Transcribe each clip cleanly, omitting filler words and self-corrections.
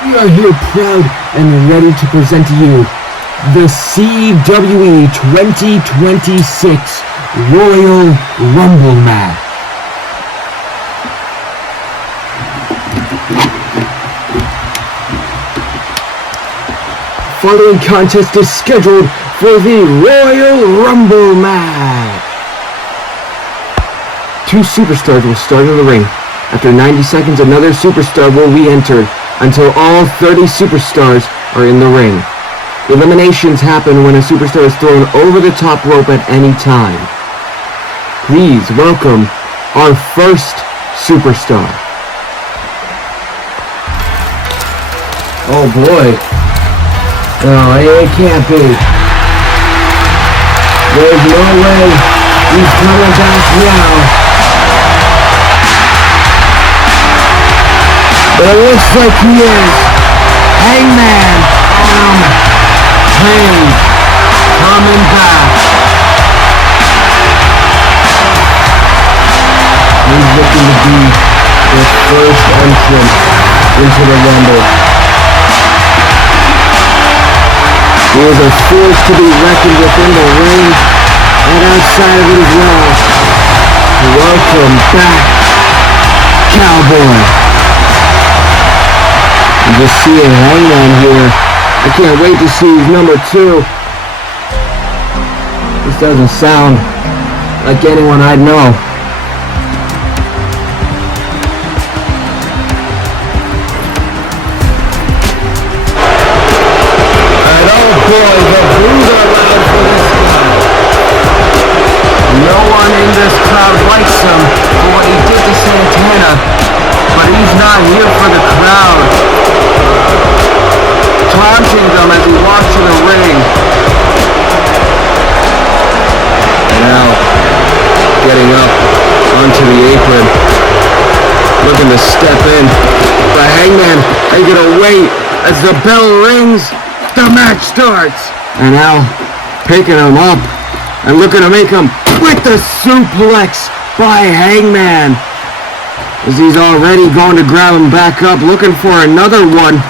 We are here proud and ready to present to you the CWE 2026 Royal Rumble match. Following contest is scheduled for the Royal Rumble match. Two superstars will start in the ring. After 90 seconds, another superstar will re-enter until all 30 superstars are in the ring. Eliminations happen when a superstar is thrown over the top rope at any time. Please welcome our first superstar. Oh boy. No, it can't be. There's no way he's coming back now. But it looks like he is. Hangman Page coming back. He's looking to be the first entrant into the Rumble. He is a force to be reckoned with in the ring and outside of it as well. Welcome back, Cowboy. I'm just seeing Hangman here. I can't wait to see number 2. This doesn't sound like anyone I'd know. And oh boy, the boos are loud for this guy. No one in this crowd likes him for what he did to Santana, but he's not here for the crowd. Taunting them as he walks to the ring. And now, getting up onto the apron, looking to step in. But Hangman ain't gonna wait. As the bell rings, the match starts. And now, picking him up and looking to make him with the suplex by Hangman. As he's already going to grab him back up, looking for another one.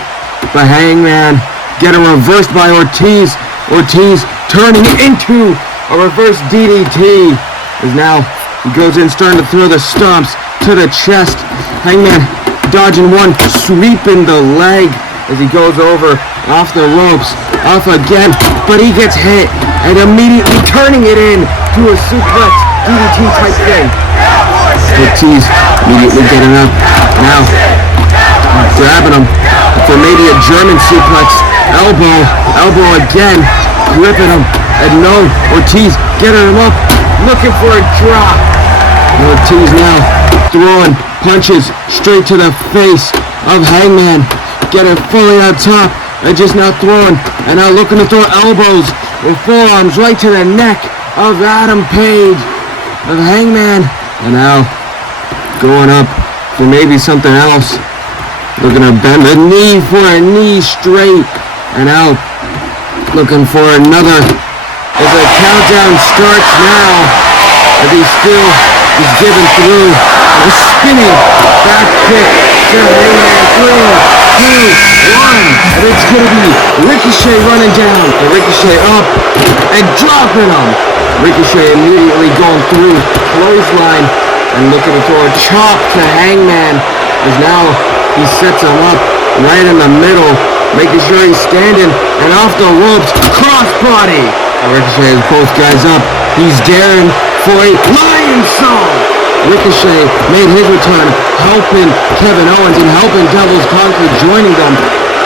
But Hangman getting reversed by Ortiz. Ortiz turning into a reverse DDT. As now he goes in, starting to throw the stomps to the chest. Hangman dodging one, sweeping the leg as he goes over, off the ropes, off again. But he gets hit and immediately turning it in to a suplex DDT type thing. Ortiz immediately getting up. Now grabbing him for maybe a German suplex. Elbow again, gripping him. And no, Ortiz getting him up, looking for a drop. And Ortiz now throwing punches straight to the face of Hangman. Getting fully on top and just now throwing. And now looking to throw elbows and forearms right to the neck of Adam Page, of Hangman. And now going up for maybe something else. Looking to bend the knee for a knee straight. And out. Looking for another. As the countdown starts now. As he still is given through. And a spinning back kick to Hangman. 3, 2, 1. And it's going to be Ricochet running down. And Ricochet up. And dropping him. Ricochet immediately going through. Clothesline. And looking to throw a chop to Hangman. As now he sets him up right in the middle, making sure he's standing, and off the ropes, crossbody. Ricochet has both guys up. He's daring for a lion song. Ricochet made his return, helping Kevin Owens and helping Devil's Concrete, joining them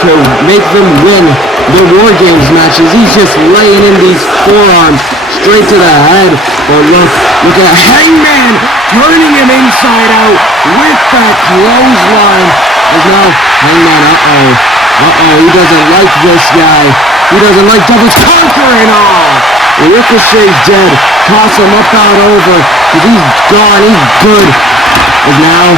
to make them win the War Games matches. He's just laying in these forearms straight to the head. But look at Hangman turning him inside out with that clothesline. As now Hangman, he doesn't like this guy. He doesn't like Devil's Conquer at all. Ricochet's dead. Toss him up out over. Because he's gone. He's good. And now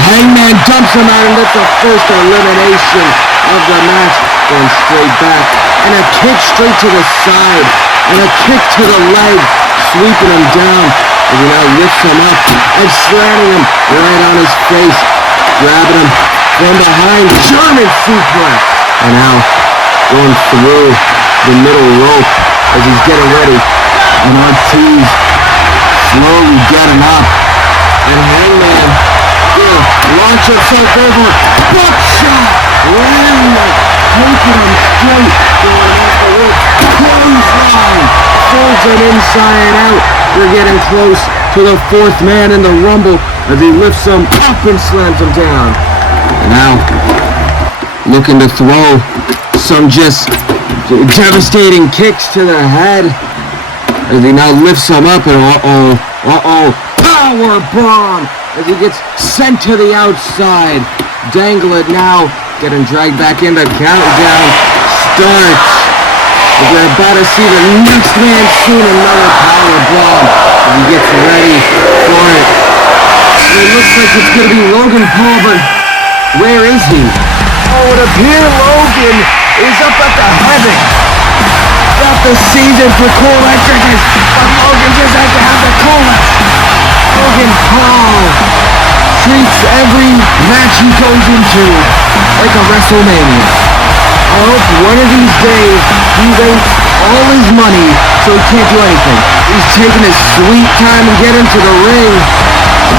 Hangman dumps him out, and that's the first elimination of the match. Going straight back. And a kick straight to the side. And a kick to the leg. Sweeping him down. As he now lifts him up and slamming him right on his face. Grabbing him from behind, German suplex. And now going through the middle rope as he's getting ready. And Ortiz slowly getting up. And Hangman will launch himself over. Buckshot! Lariat! Taking him straight. Going off the rope. Clothesline! Folds him inside out. We're getting close to the fourth man in the Rumble as he lifts him up and slams him down. And now, looking to throw some just devastating kicks to the head as he now lifts him up and power bomb as he gets sent to the outside. Dangle it now, getting dragged back into countdown starts. As we're about to see the next man soon, another power bomb as he gets ready for it. And it looks like it's going to be Logan Paul, but where is he? Oh, it appears Logan is up at the heaven. Got the season for Cole Electric, but Logan just had to have the coolest. Logan Paul treats every match he goes into like a WrestleMania. I hope one of these days he wastes all his money so he can't do anything. He's taking his sweet time and get into the ring.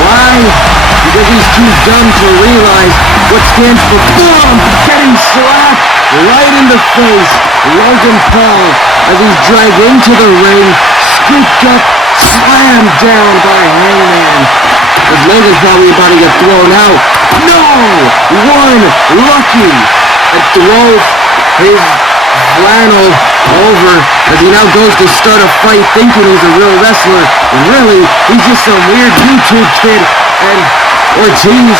Why? Because he's too dumb to realize what stands for boom, getting slapped right in the face. Logan Paul, as he's dragged into the ring, scooped up, slammed down by Hangman. As Logan's probably about to get thrown out. No! One lucky and throws his flannel over as he now goes to start a fight thinking he's a real wrestler. And really, he's just some weird YouTube kid. And Ortiz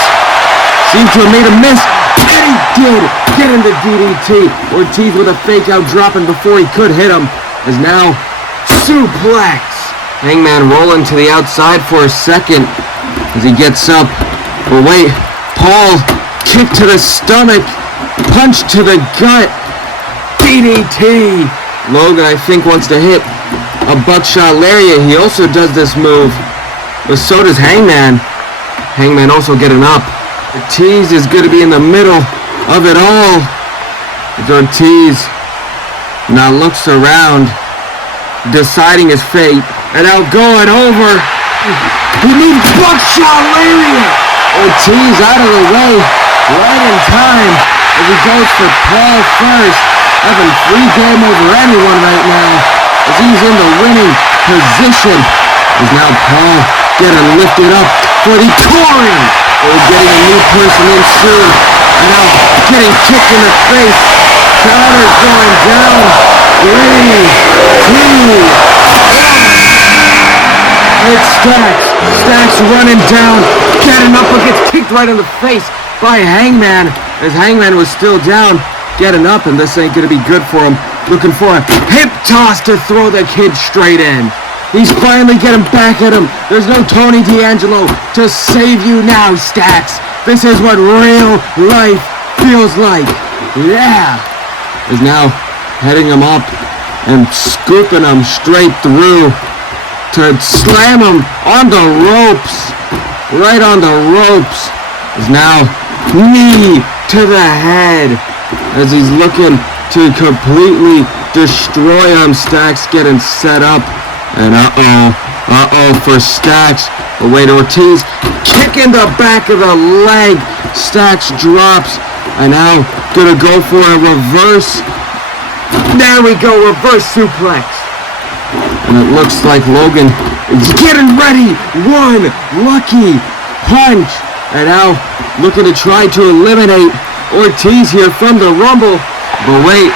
seemed to have made a miss. And he did get into DDT. Ortiz with a fake out dropping before he could hit him. Is now suplex. Hangman rolling to the outside for a second as he gets up. But wait, Paul kick to the stomach, punch to the gut, DDT. Logan, I think, wants to hit a buckshot lariat. He also does this move, but so does Hangman. Hangman also getting up. Ortiz is going to be in the middle of it all. As Ortiz now looks around, deciding his fate, and now going over. He needs buckshot lariat. Ortiz out of the way, right in time, as he goes for Paul first, having free game over anyone right now, as he's in the winning position. Is now Paul getting lifted up for the Corey. We're getting a new person in soon, and now getting kicked in the face. Counter going down. 3, 2, 1. It's Stacks. Stacks running down, getting up, but gets kicked right in the face by Hangman. As Hangman was still down, getting up, and this ain't gonna be good for him. Looking for a hip toss to throw the kid straight in. He's finally getting back at him. There's no Tony D'Angelo to save you now, Stacks. This is what real life feels like. Yeah. Is now heading him up and scooping him straight through to slam him on the ropes. Right on the ropes. Is now knee to the head as he's looking to completely destroy him. Stacks getting set up. And uh-oh for Stacks. But wait, Ortiz kicking the back of the leg. Stacks drops. And now gonna go for a reverse. There we go, reverse suplex. And it looks like Logan is getting ready. One lucky punch. And now looking to try to eliminate Ortiz here from the Rumble. But wait,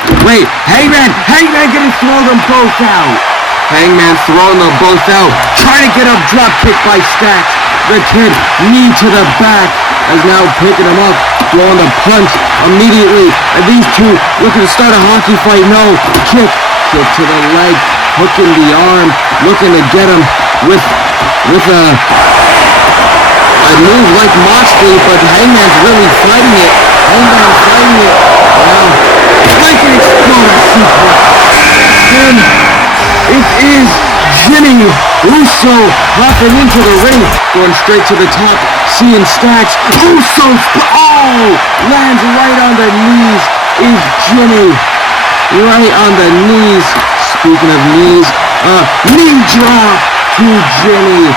Hangman gonna throw them both out. Hangman throwing them both out. Trying to get up, drop kick by Stacks. The kid, knee to the back, is now picking him up, throwing the punch immediately. And these two looking to start a hockey fight. No, kick to the leg, hooking the arm, looking to get him with a move like Moxley, but Hangman's really fighting it. Hangman fighting it. Now, like an exploder suplex. And it is Jimmy Uso hopping into the ring, going straight to the top, seeing Stacks. Uso, lands right on the knees, is Jimmy. Right on the knees. Speaking of knees, knee drop to Jimmy.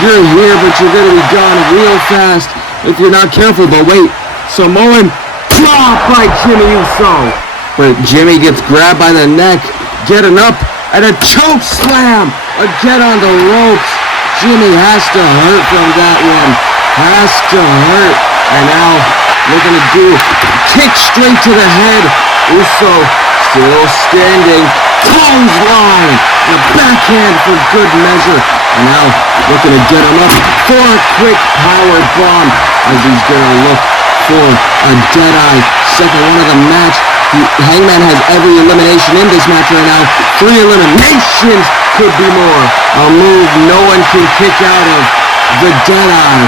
You're here, but you're going to be gone real fast if you're not careful. But wait, Samoan drop by Jimmy Uso. But Jimmy gets grabbed by the neck, getting up, and a choke slam again on the ropes. Jimmy has to hurt from that one. Has to hurt. And now looking to do kick straight to the head. Uso still standing. Clothesline. The backhand for good measure. And now looking to get him up for a quick power bomb as he's going to look for a Deadeye. Second one of the match. Hangman has every elimination in this match right now. 3 eliminations, could be more. A move no one can kick out of. The Deadeye.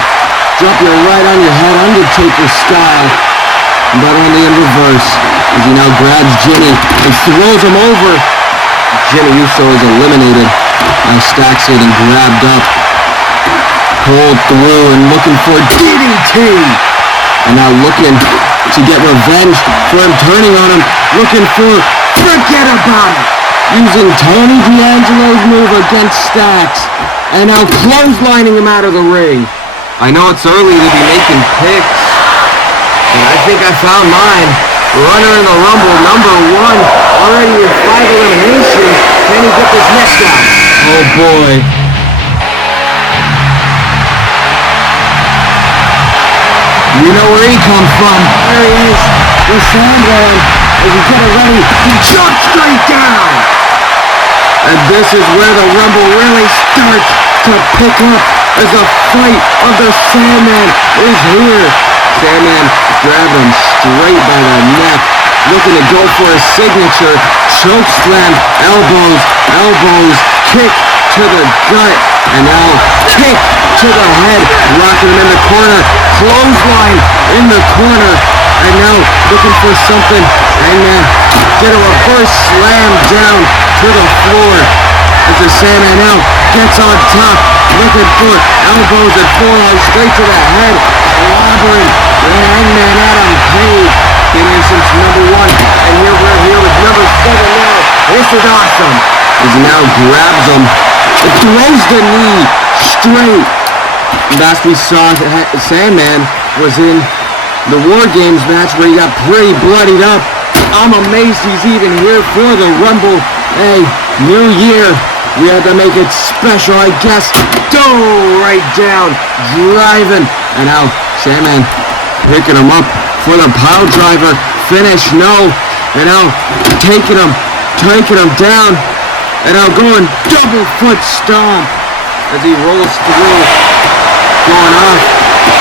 Drop your right on your head, Undertaker style. But only in reverse. As he now grabs Jimmy and throws him over. Jimmy Uso is eliminated. Now stacks it and grabbed up. Pulled through and looking for DDT. And now looking to get revenge for him turning on him. Looking for forget about it. Using Tony D'Angelo's move against Stacks. And now clotheslining him out of the ring. I know it's early to be making picks, but I think I found mine. Runner in the Rumble, number 1. Already with 5 eliminations. Can he get this next out? Oh boy. You know where he comes from. There he is. The Sandman. As he get it ready, he jumps straight down. And this is where the Rumble really starts to pick up as the fight of the Sandman is here. Sandman grabbed him straight by the neck. Looking to go for a signature. Choke slam, elbows, kick to the gut. And now kick to the head. Rocking him in the corner. Clothesline in the corner. And now looking for something. Hangman get a reverse slam down to the floor. As the Sandman now gets on top. Looking for elbows and forearms straight to the head. Clobbering the Hangman Adam Page. Been here since number 1. And here we're here with number 7 now. This is awesome. As he now grabs him. It throws the knee straight. Last we saw Sandman was in the War Games match where he got pretty bloodied up. I'm amazed he's even here for the Rumble. Hey, new year. We had to make it special, I guess. Go right down, driving. And now Sandman picking him up for the pile driver. Finish, no. And now taking him down. And now going double foot stomp as he rolls through. Going off.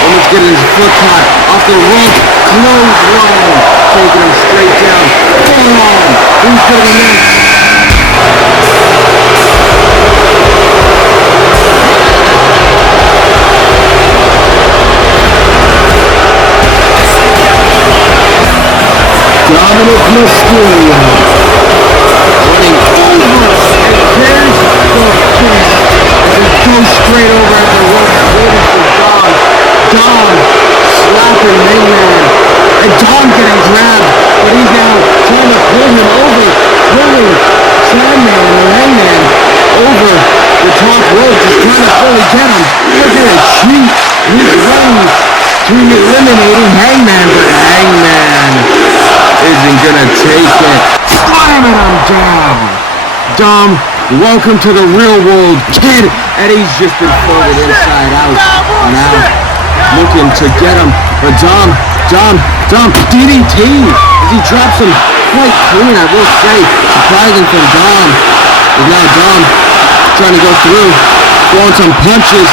Almost getting his foot caught off the rope. Clothesline. Taking him straight down. Forearm. Who's going to next? Dominic Mysterio. Running over. And there's the kick. As he goes straight over at the rope. Waiting for Dom. Dom slapping Hangman. And Dom getting grabbed. But he's now trying to pull him over. Pulling Sandman or Hangman over the top rope. Just trying to fully get him. Look at his cheek. He's running to eliminating Hangman. But Hangman isn't gonna take it. Slamming him down. Dom, welcome to the real world, kid. And he's just been folded inside out. Now, looking to get him. But Dom, DDT. As he drops him quite clean, I will say. Surprising from Dom. But now Dom trying to go through. Throwing some punches,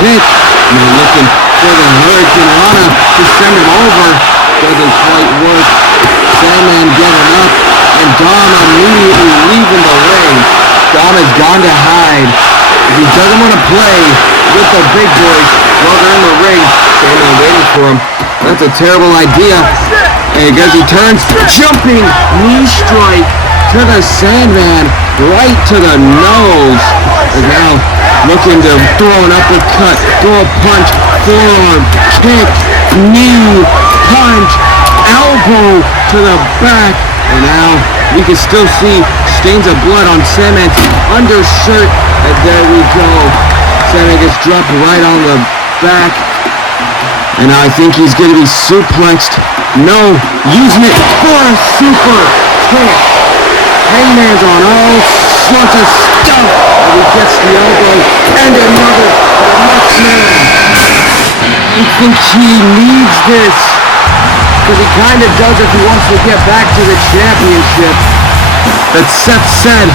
kick. Now looking for the Hurricane Rana to send him over. Doesn't quite work. Sandman getting up, and Dom immediately leaving the ring. Dom has gone to hide. He doesn't want to play with the big boys while they're in the ring. Sandman waiting for him. That's a terrible idea. And as he turns, jumping knee strike to the Sandman, right to the nose. And now looking to throw an uppercut, throw a punch, forearm, kick, knee, punch. elbow to the back. And now you can still see stains of blood on Sandman's undershirt. And there we go. Sandman gets dropped right on the back. And now I think he's going to be suplexed. No, using it for a super kick. Hangman's on all sorts of stuff. And he gets the elbow and another. I think he needs this. Because he kind of does if he wants to get back to the championship. But Seth said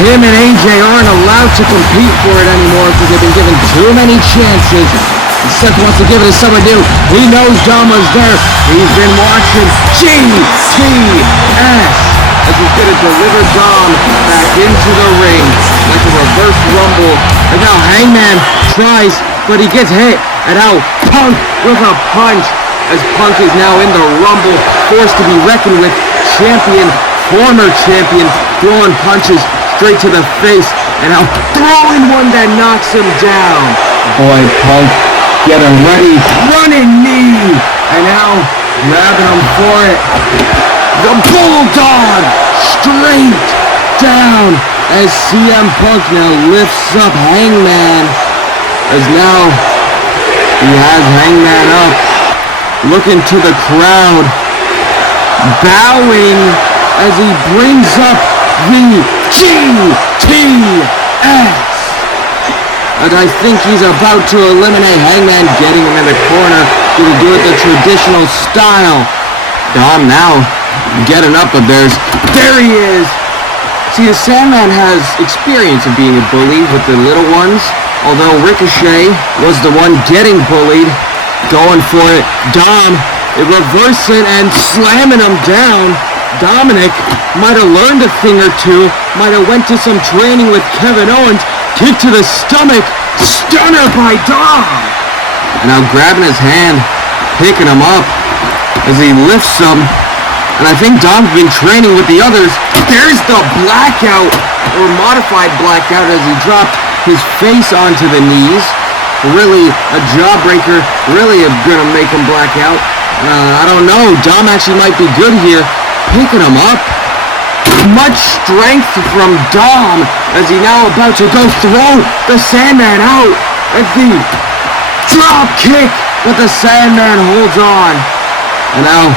him and AJ aren't allowed to compete for it anymore because they've been given too many chances. And Seth wants to give it to someone new. He knows Dom was there. He's been watching GTS as he's going to deliver Dom back into the ring like a reverse rumble. And now Hangman tries, but he gets hit. And now Punk with a punch. As Punk is now in the Rumble, forced to be reckoned with. Champion, former champion, throwing punches straight to the face, and now throwing one that knocks him down. Boy, Punk, get him ready. Running knee, and now grabbing him for it. The Bulldog, straight down, as CM Punk now lifts up Hangman, as now he has Hangman up. Looking to the crowd, bowing as he brings up the GTS. And I think he's about to eliminate Hangman, getting him in the corner, going to do it the traditional style. Dom now getting up, but there he is. See, the Sandman has experience of being a bully with the little ones, although Ricochet was the one getting bullied. Going for it, Dom reversing and slamming him down. Dominic might have learned a thing or two, might have went to some training with Kevin Owens. Kick to the stomach, stunner by Dom. And now grabbing his hand, picking him up as he lifts him. And I think Dom's been training with the others. There's the blackout, or modified blackout, as he dropped his face onto the knees. Really a jawbreaker, really gonna make him black out. I don't know, Dom actually might be good here. Picking him up. Much strength from Dom as he now about to go throw the Sandman out. At the drop kick, but the Sandman holds on. And now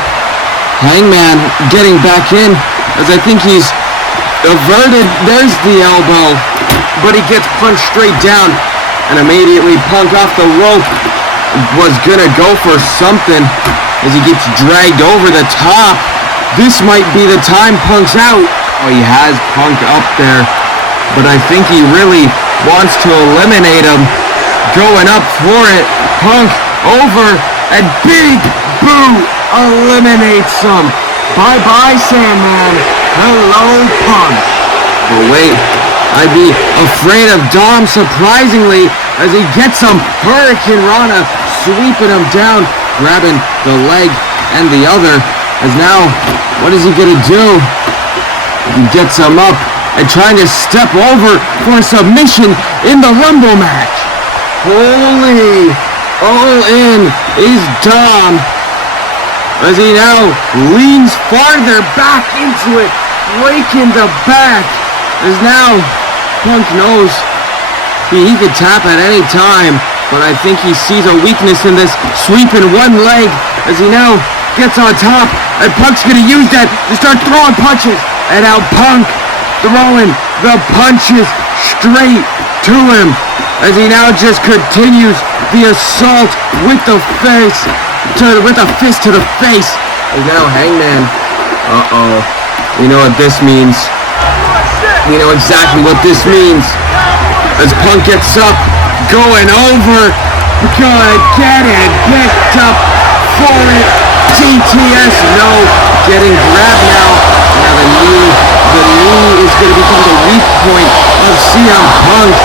Hangman getting back in as I think he's averted. There's the elbow, but he gets punched straight down. And immediately Punk off the rope was gonna go for something as he gets dragged over the top. This might be the time Punk's out. Oh, he has Punk up there, but I think he really wants to eliminate him. Going up for it. Punk over, and big boot eliminates him. Bye-bye, Sandman. Hello, Punk. But wait. I'd be afraid of Dom, surprisingly, as he gets him. Hurricane Rana sweeping him down, grabbing the leg and the other. As now, what is he going to do? He gets him up and trying to step over for a submission in the Rumble match. Holy, all in is Dom. As he now leans farther back into it, breaking the back. As now Punk knows he could tap at any time, but I think he sees a weakness in this sweeping one leg as he now gets on top, and Punk's gonna use that to start throwing punches. And now Punk throwing the punches straight to him as he now just continues the assault with the face with a fist to the face. And now Hangman, you know what this means. We know exactly what this means. As Punk gets up, going over, gonna get it, picked up for it. GTS, no, getting grabbed now. Now the knee is going to become the weak point of CM Punk.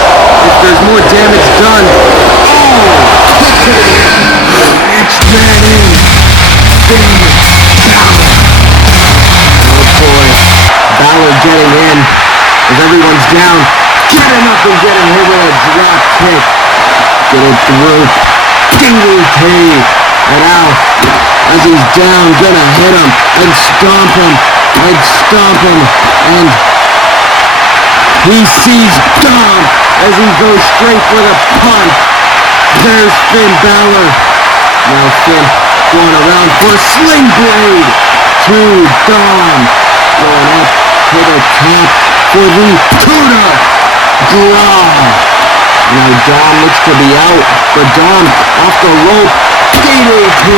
If there's more damage done, next man in, Finn Balor. Oh boy, Balor getting in. As everyone's down, getting up and getting hit with a drop kick. Get it through. DDT. And now, as he's down, gonna hit him and stomp him and stomp him, and he sees Dom as he goes straight for the punch. There's Finn Balor. Now Finn going around for a sling blade to Dom. Going up to the top for the coup de grace. Now Dom looks to be out, but Dom off the rope. DDT.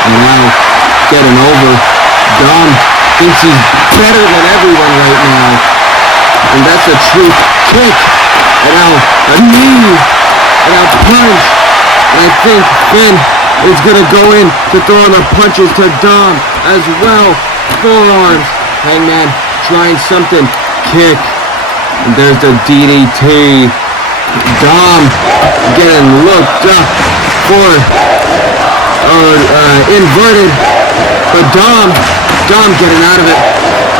And now getting over. Dom thinks he's better than everyone right now. And that's a true kick. And now a knee. And a punch. And I think Finn is going to go in to throw the punches to Dom as well. Forearms. Hangman trying something. Kick. And there's the DDT. Dom getting looked up for inverted. But Dom getting out of it.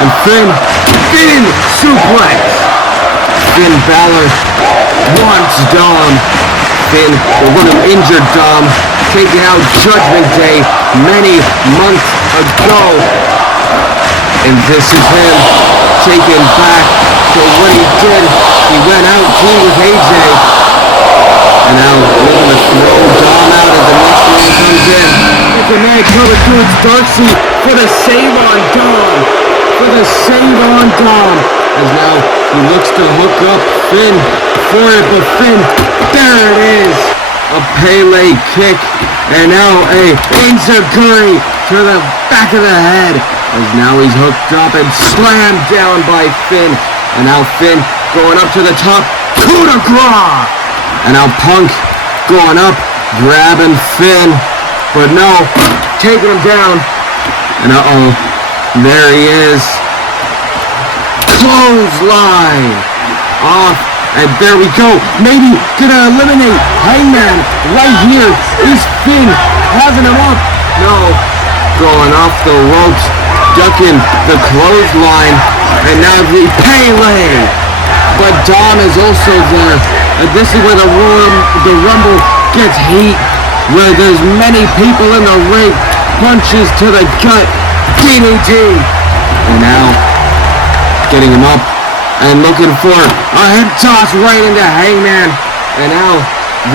And Finn suplex. Finn Balor wants Dom. Finn, the one who injured Dom, taking out Judgment Day many months ago. And this is him taken back to what he did. He went out, teamed with AJ. And now looking to throw Dom out as the next one comes in. It's a man coming through. It's Darcy for the save on Dom. For the save on Dom. As now he looks to hook up Finn for it, but Finn, there it is. A Pele kick. And now a enziguri to the back of the head. As now he's hooked up and slammed down by Finn. And now Finn going up to the top. Coup de grace. And now Punk going up, grabbing Finn. But no, taking him down. And there he is. Clothesline. Off. And there we go. Maybe gonna eliminate Hangman right here. Is Finn having him up? No. Going off the ropes. Ducking the clothesline. And now the Pele. But Dom is also there. And this is where the Rumble gets heat. Where there's many people in the ring. Punches to the gut. DDT. And now getting him up. And looking for a head toss right into Hangman. And now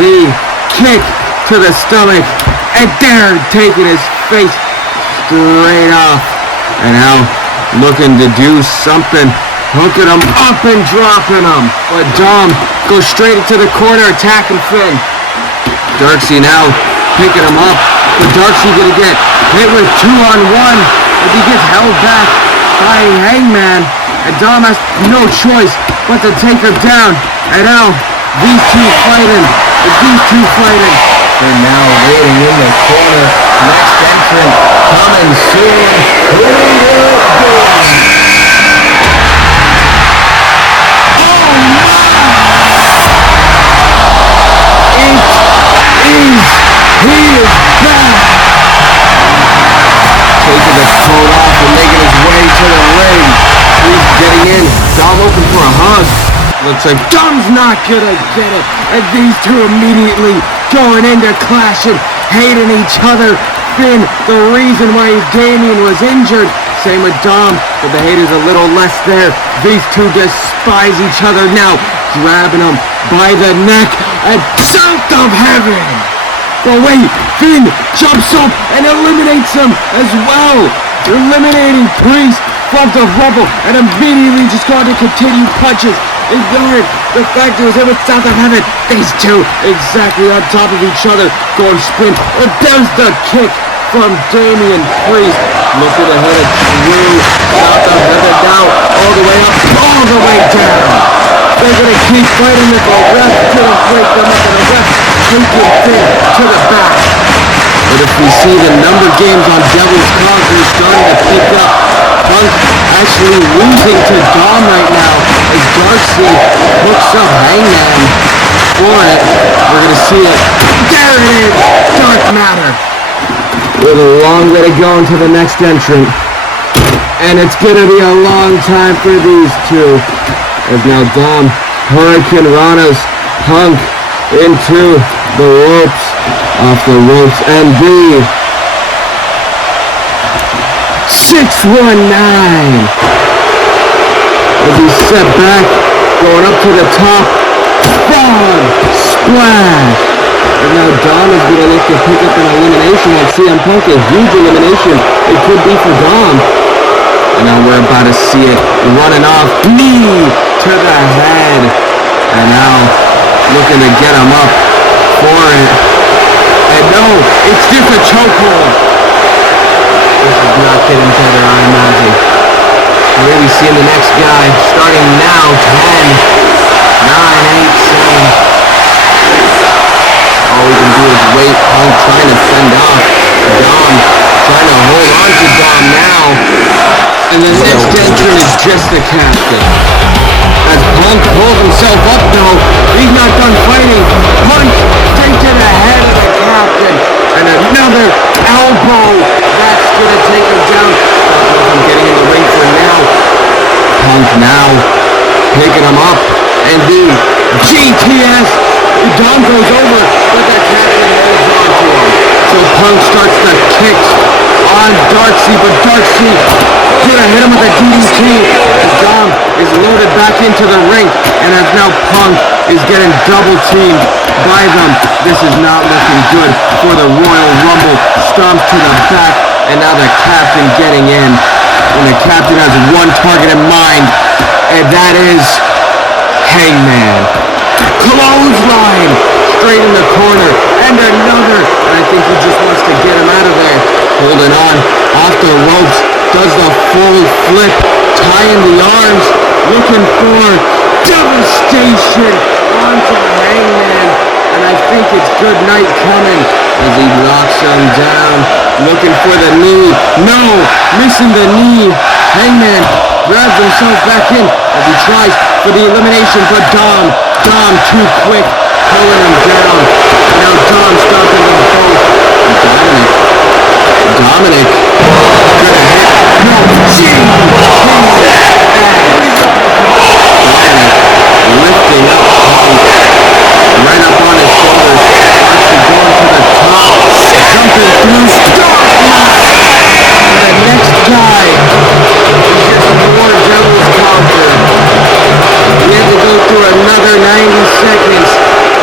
the kick to the stomach. And there, taking his face straight off. And now looking to do something. Hooking him up and dropping him. But Dom goes straight into the corner, attacking Finn. Darcy now picking him up. But Darcy gonna get hit with 2-on-1 as he gets held back by Hangman. And Dom has no choice but to take her down. And now these two fighting. And now waiting in the corner. Next entrant coming soon. Who will be? He is back! Taking the coat off and making his way to the ring. He's getting in. Dom open for a hug. Looks like Dom's not gonna get it. And these two immediately going into clashing, hating each other. Finn, the reason why Damien was injured. Same with Dom, but the hate is a little less there. These two despise each other now. Grabbing him by the neck and south of heaven. But wait, Finn jumps up and eliminates him as well. Eliminating Priest from the Rumble and immediately just going to continue punches. Ignoring the fact it was him with South of Heaven. These two exactly on top of each other going sprint. And there's the kick from Damian Priest. Looking to hit a true South of Heaven now. All the way up, all the way down. They're going to keep fighting if the ref couldn't break them up, and the ref taking Finn to the back. But if we see the number games on Devil's Conqueror starting to pick up, Punk actually losing to Dom right now as Darcy hooks up Hangman for it. We're going to see it. There it is! Dark Matter. With a long way to go into the next entrant. And it's going to be a long time for these two. As now Dom, Hurricane Rana's Punk into the ropes, off the ropes, and the 619. As he set back, going up to the top. Frog splash. And now Dom is going to look to pick up an elimination on CM Punk. A huge elimination it could be for Dom. And now we're about to see it running off. Knee to the head. And now looking to get him up for it. And no, it's just a chokehold. This is not getting better, I imagine. We're going to be seeing the next guy starting now. 10, 9, 8, 7. All we can do is wait. Punk trying to fend off Dom. Trying to hold on to Dom now. And the next entrant is just the captain. As Punk pulls himself up though, he's not done fighting. Punch straight to the head of the captain. And another elbow. That's going to take him down. Stop him from getting in the ring for now. Punk now picking him up. And the GTS. Dom goes over, but the captain holds on to him. So Punk starts the kicks on Darcy, but Darcy gonna hit him with a DDT as Dom is loaded back into the ring, and as now Punk is getting double teamed by them. This is not looking good for the Royal Rumble. Stomps to the back, and now the captain getting in. And the captain has one target in mind, and that is Hangman. Clothesline straight in the corner, and another, and I think he just wants to get him out of there. Holding on, off the ropes, does the full flip, tying the arms, looking for devastation onto Hangman, and I think it's good night coming as he knocks him down, looking for the knee. No, missing the knee. Hangman grabs himself back in as he tries for the elimination, but Dom too quick, pulling him down. Now Dom stopping them both. Dominic gonna hit. No, Dominic lifting up Punk right up on his shoulders. Actually going to the top, jumping through. And the next guy is just more Devil's Conquer. We had to go through another 90 seconds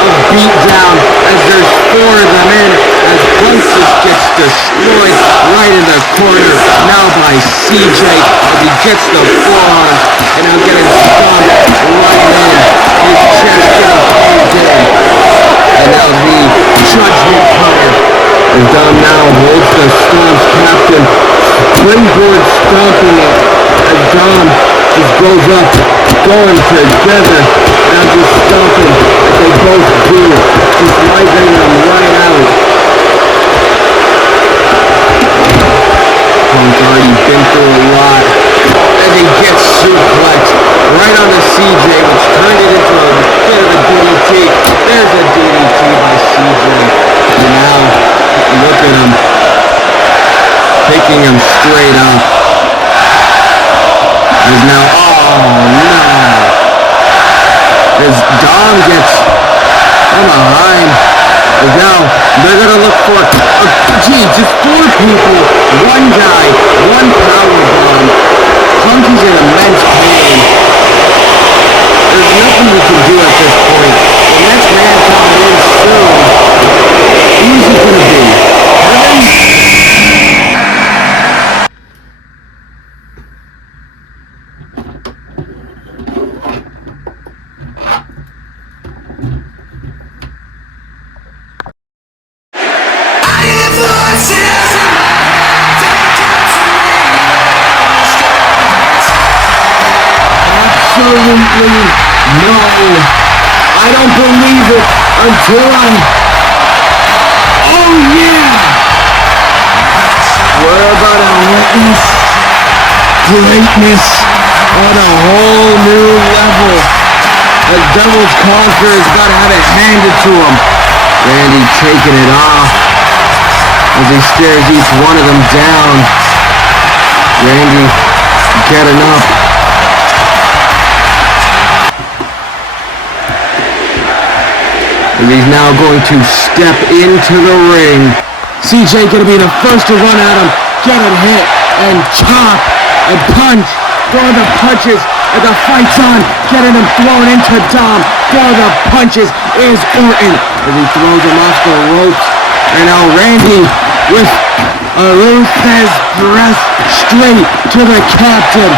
of beatdown as there's 4 of them in as Punk just gets destroyed right in the corner now by CJ as he gets the forearm and now getting stomped right in. His chest getting pulled in. And now the judgment cutter. And Dom now holds the stomps captain. Springboard stomping it as Dom just goes up, going together, now just stomping as they both do, just migrating them right out. Punk's already been through a lot as he gets suplexed right on the CJ, which turned it into a bit of a DDT. There's a DDT by CJ. And now, look at him, picking him straight up. As now, oh no! As Dom gets from behind, as now they're gonna look for, just 4 people, 1 guy, 1 power bomb. Punk is in immense pain. There's nothing we can do at this point. The next man coming in soon. Who's it gonna be? Heaven? Absolutely no. I don't believe it until oh yeah! We're about to witness greatness on a whole new level. The Devil's Conquer has got to have it handed to him. Randy taking it off as he stares each one of them down. Randy getting up. And he's now going to step into the ring. CJ gonna be the first to run at him, get it hit. and chop and punch. Throw the punches, and the fight's on. Getting him thrown into Dom. Throw the punches is Orton as he throws him off the ropes. And now Randy with a Luthez press straight to the captain.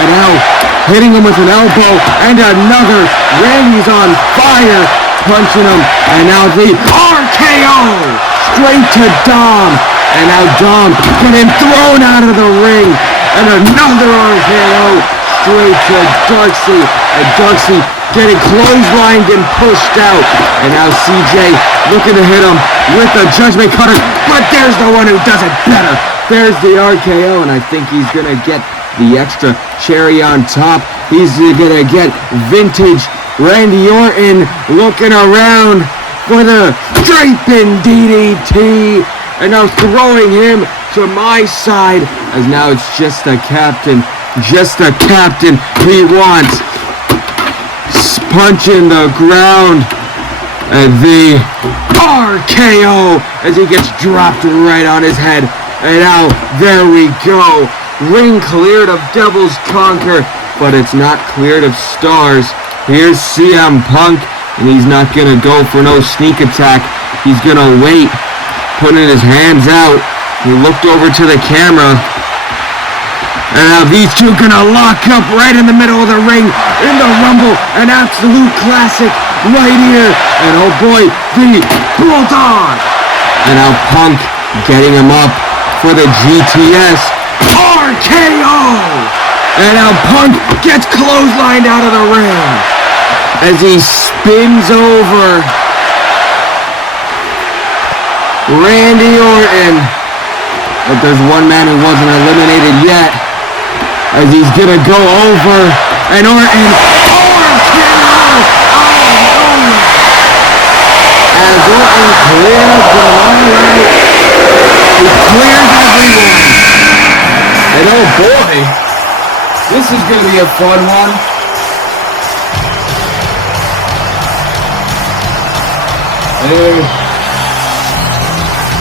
And now hitting him with an elbow and another. Randy's on fire, punching him. And now the RKO straight to Dom. And now Dom getting thrown out of the ring. And another RKO straight to Darcy. And Darcy getting clotheslined and pushed out. And now CJ looking to hit him with the Judgment Cutter. But there's the one who does it better. There's the RKO. And I think he's going to get the extra cherry on top. He's going to get vintage Randy Orton looking around for the draping DDT. And now throwing him to my side, as now it's just the captain. Just the captain he wants. Punching the ground. And the RKO as he gets dropped right on his head. And now, there we go. Ring cleared of Devil's Conquer, but it's not cleared of stars. Here's CM Punk, and he's not going to go for no sneak attack. He's going to wait, putting his hands out. He looked over to the camera. And now these two gonna lock up right in the middle of the ring in the Rumble. An absolute classic right here. And oh boy, the Bulldog. And now Punk getting him up for the GTS RKO. And now Punk gets clotheslined out of the ring as he spins over Randy Orton. But there's one man who wasn't eliminated yet, as he's gonna go over and Orton as Orton clears the long right. He clears everyone. And oh boy, this is gonna be a fun one. And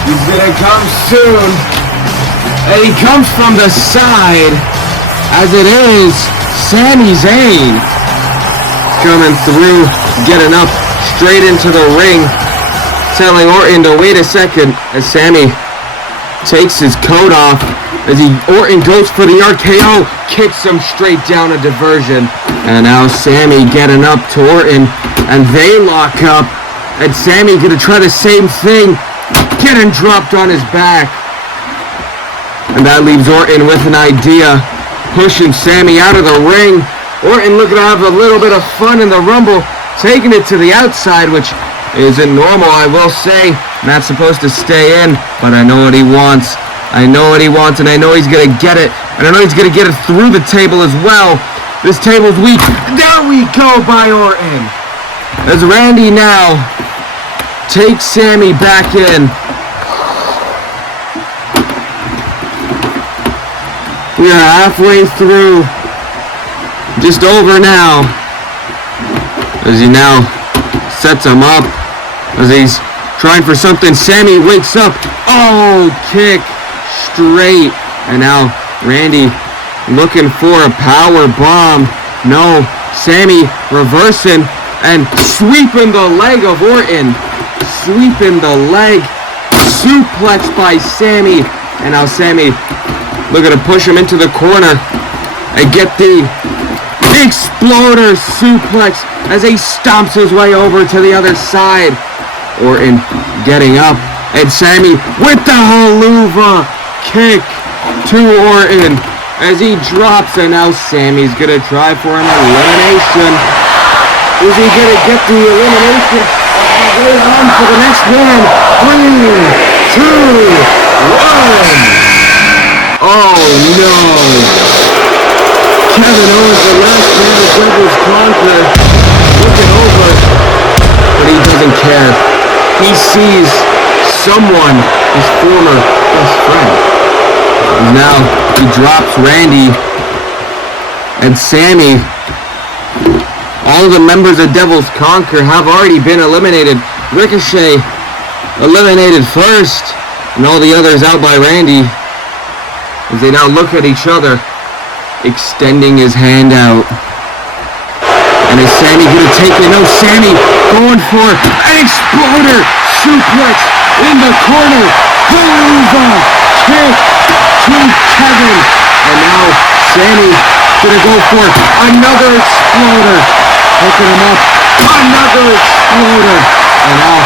he's gonna come soon. And he comes from the side, as it is Sami Zayn coming through, getting up straight into the ring, telling Orton to wait a second as Sami takes his coat off as Orton goes for the RKO, kicks him straight down a diversion. And now Sami getting up to Orton, and they lock up, and Sami gonna try the same thing, getting dropped on his back. And that leaves Orton with an idea, pushing Sami out of the ring. Orton looking to have a little bit of fun in the Rumble, taking it to the outside, which isn't normal, I will say. Not supposed to stay in, but I know what he wants. I know what he wants, and I know he's going to get it. And I know he's going to get it through the table as well. This table's weak. There we go by Orton. As Randy now takes Sami back in. We are halfway through, just over now, as he now sets him up, as he's trying for something. Sami wakes up, oh, kick, straight, and now Randy looking for a power bomb. No, Sami reversing and sweeping the leg of Orton, sweeping the leg, suplex by Sami, and now Sami looking to push him into the corner and get the exploder suplex as he stomps his way over to the other side. Orton getting up, and Sami with the haluva kick to Orton as he drops, and now Sami's gonna try for an elimination. Is he gonna get the elimination? Wait on for the next one. 3, 2, 1. Oh no! Kevin Owens, the last man of Devil's Conquer, looking over, but he doesn't care. He sees someone, his former best friend. And now he drops Randy and Sami. All the members of Devil's Conquer have already been eliminated. Ricochet eliminated first, and all the others out by Randy. as they now look at each other, extending his hand out. And is Sammy gonna take it? No, Sammy going for an exploder suplex in the corner. Helluva kick to Kevin. And now Sammy gonna go for another exploder. Hooking him up. Another exploder. And now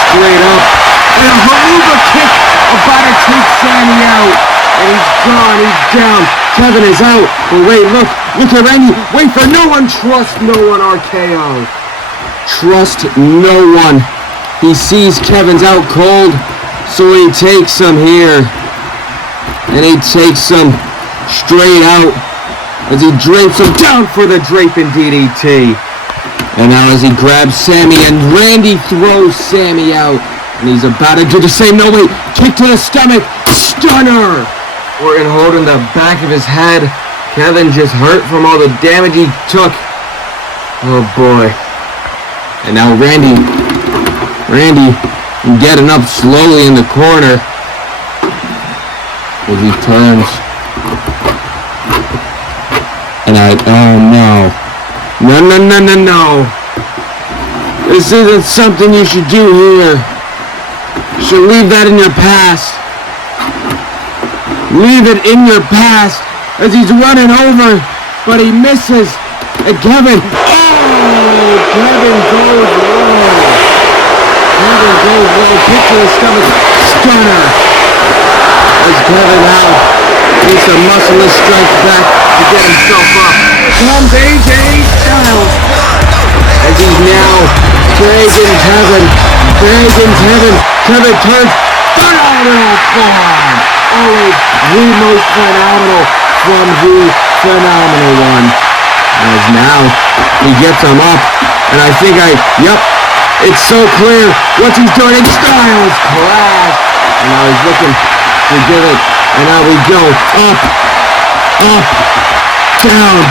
straight up. And a Helluva kick about to take Sammy out. And he's gone. He's down. Kevin is out. But wait, look at Randy. Wait for no one. Trust no one, RKO. Trust no one. He sees Kevin's out cold, so he takes him here. And he takes him straight out as he drapes him down for the draping DDT. And now as he grabs Sammy and Randy throws Sammy out. And he's about to do the same. No, wait. Kick to the stomach. Stunner. Orton holding the back of his head. Kevin just hurt from all the damage he took. Oh boy. And now Randy getting up slowly in the corner as he turns. And oh no. No. This isn't something you should do here. You should leave that in your past. Leave it in your past as he's running over, but he misses. And Kevin goes low. Kevin goes low. Kick to the stomach. Stunner. As Kevin now needs some muscleless strength back to get himself up. Comes AJ Styles as he's now dragging Kevin. Kevin turns. Phenomenal form. Always the most phenomenal from the phenomenal one. As now he gets him up, and I think it's so clear what he's doing. And Styles clash, and now he's looking to give it, and now we go up, down,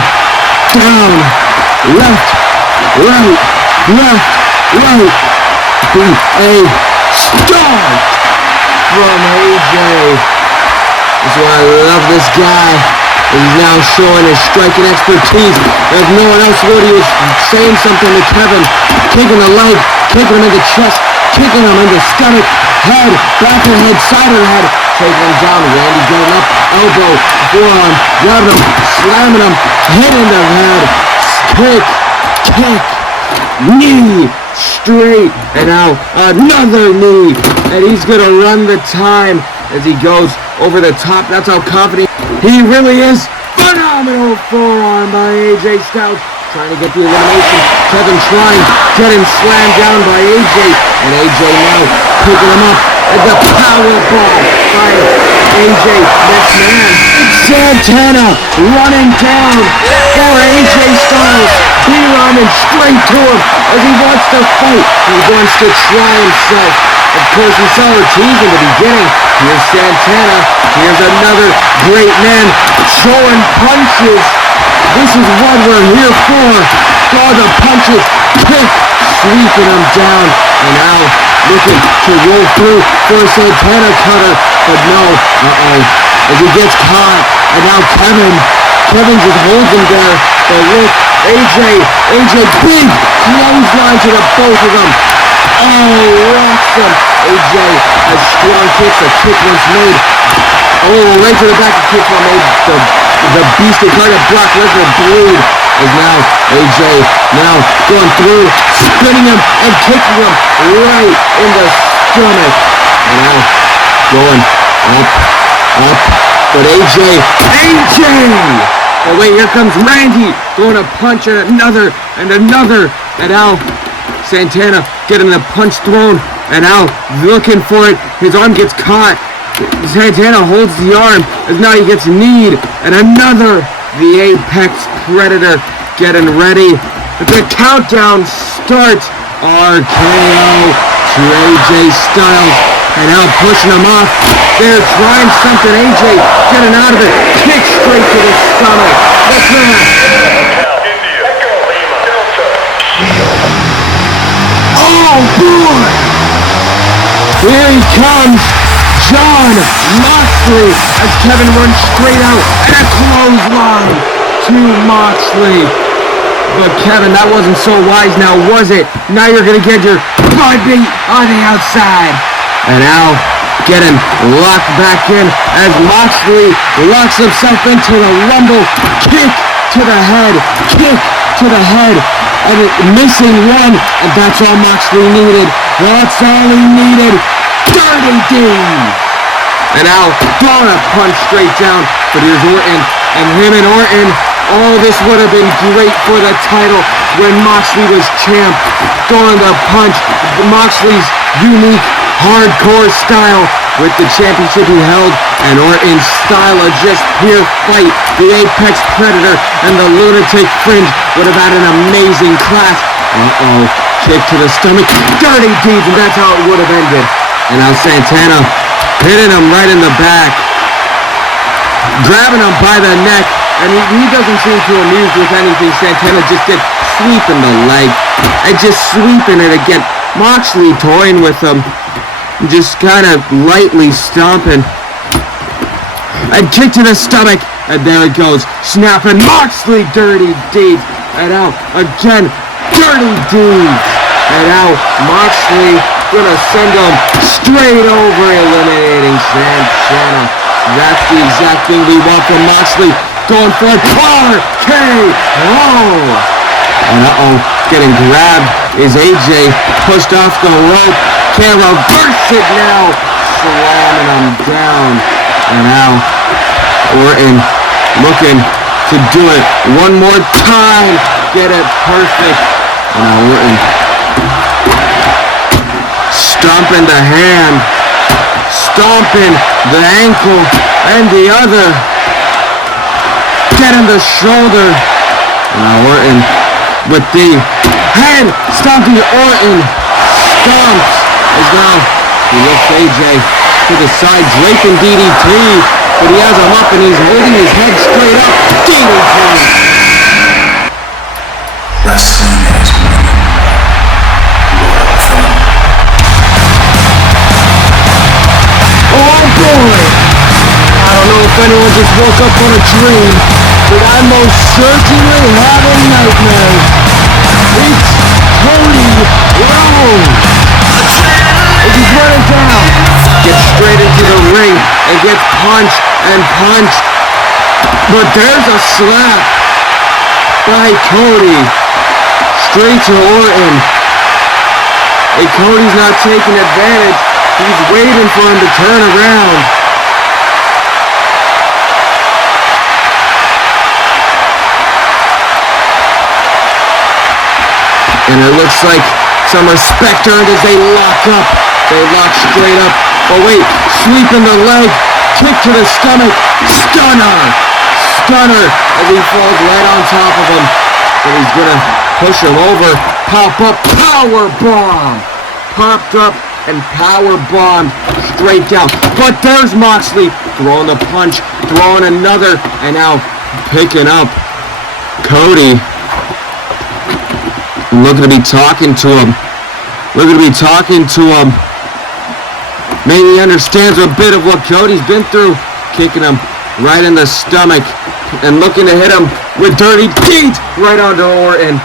left, right. A start from AJ. That's why I love this guy. He's now showing his striking expertise as no one else would. He was saying something to Kevin, kicking the leg, kicking him in the chest, kicking him in the stomach, head, back of the head, side of the head, taking him down. Randy getting up, elbow, forearm, grabbing him, slamming him, hitting the head, kick, knee, straight, and now another knee, and he's gonna run the time as he goes over the top. That's how confident he really is. Phenomenal forearm by AJ Styles, trying to get the elimination. Kevin trying, getting slammed down by AJ, and AJ now picking him up at the powerbomb by AJ. Next man, Santana running down for AJ Styles. He running straight to him as he wants to fight. He wants to try himself. Of course, we saw Ortiz in the beginning. Here's Santana. Here's another great man throwing punches. This is what we're here for. All the punches, kick, sweeping him down. And now looking to roll through for a Santana cutter. But no, as he gets caught. And now Kevin just holds him there. But look, AJ, big clothesline to the both of them. Oh, rocks him. AJ has strong kicks. A kick once made. Oh, right to the back. A kick one made. The beast incarnate Brock Lesnar bleed. Is now AJ now going through, spinning him and kicking him right in the stomach. And now going up. But AJ. Oh wait, here comes Randy going to punch and another. And now Santana getting the punch thrown, and now looking for it. His arm gets caught. Santana holds the arm as now he gets kneed, and another. The Apex Predator getting ready. The countdown starts. RKO to AJ Styles, and now pushing him off. They're trying something. AJ getting out of it. Kick straight to the stomach. What's that? Oh boy! Here he comes, Jon Moxley as Kevin runs straight out and a clothesline to Moxley. But Kevin, that wasn't so wise now, was it? Now you're going to get your butt beat on the outside. And now getting locked back in as Moxley locks himself into the Rumble. Kick to the head. Kick to the head. And missing one. And that's all Moxley needed. That's all he needed. Dirty Deed. And now throwing a punch straight down. But here's Orton. And him and Orton. Oh, this would have been great for the title when Moxley was champ. Throwing the punch. Moxley's unique hardcore style with the championship he held, and Orton's style of just pure fight. The Apex Predator and the Lunatic Fringe would have had an amazing clash. Uh-oh. Kick to the stomach. Dirty Deeds, and that's how it would have ended. And now Santana hitting him right in the back. Grabbing him by the neck. And he doesn't seem too amused with anything. Santana just gets sweeping the leg. And just sweeping it again. Moxley toying with him. Just kind of lightly stomping. And kick to the stomach. And there it goes. Snapping Moxley. Dirty Deeds. And now again. Dirty Deeds. And now Moxley gonna send him straight over, eliminating Santana. That's the exact thing we want from Moxley. Going for a RKO. And getting grabbed is AJ. Pushed off the rope. Can't reverse it now. Slamming him down. And now Orton looking to do it one more time. Get it perfect. And now Orton stomping the hand. Stomping the ankle. And the other. Getting the shoulder. And now Orton with the hand. Stomping Orton. Stomps. As now he lifts AJ to the side. Draping DDT. But he has him up and he's holding his head straight up. DDT. Wrestling has won. Royal fun. Oh boy! I don't know if anyone just woke up on a dream, but I'm most certainly having nightmares. It's Cody Rhodes! As he's running down, gets straight into the ring and gets punched and punched. But there's a slap by Cody. Straight to Orton. And Cody's not taking advantage. He's waiting for him to turn around. And it looks like some respect earned as they lock up. They lock straight up. Oh wait, sweeping the leg. Kick to the stomach. Stunner. Stunner as he falls right on top of him. So he's gonna push him over. Pop up. Power bomb. Popped up and power bombed straight down. But there's Moxley throwing the punch. Throwing another. And now picking up Cody. Looking to be talking to him. Looking to be talking to him. Maybe he understands a bit of what Cody's been through. Kicking him right in the stomach. And looking to hit him with Dirty Deeds right onto Orton.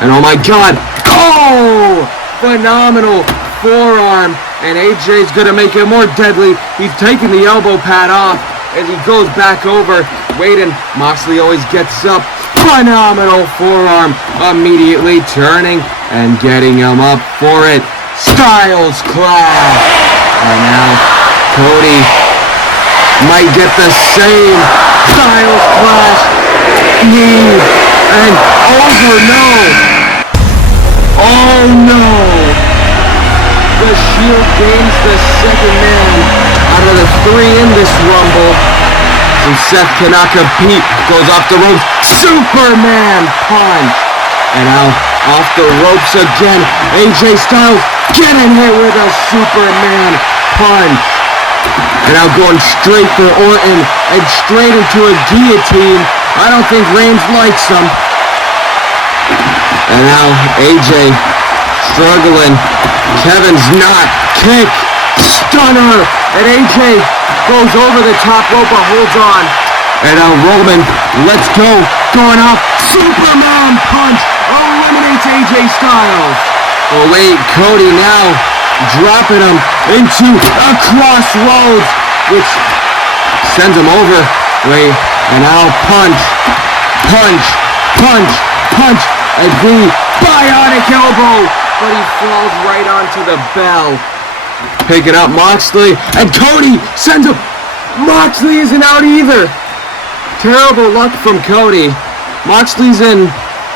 And oh my God. Oh! Phenomenal forearm. And AJ's going to make it more deadly. He's taking the elbow pad off as he goes back over. Waiting. Moxley always gets up. Phenomenal forearm. Immediately turning and getting him up for it. Styles Clash. And now Cody might get the same Styles Clash. Knee. And over. No. Oh no. The Shield gains the second man out of the 3 in this Rumble. And Seth cannot compete. Goes off the ropes. Superman punch. And now off the ropes again. AJ Styles getting hit with a Superman punch. And now going straight for Orton and straight into a guillotine. I don't think Reigns likes him. And now AJ struggling. Kevin's not. Kick. Stunner. And AJ goes over the top rope but holds on. And now Roman lets go. Going off. Superman punch. Eliminates AJ Styles. Oh wait, Cody now dropping him into a crossroads, which sends him over. Wait, and now punch, punch, punch, punch, and the bionic elbow. But he falls right onto the bell. Picking up Moxley, and Cody sends him. Moxley isn't out either. Terrible luck from Cody. Moxley's in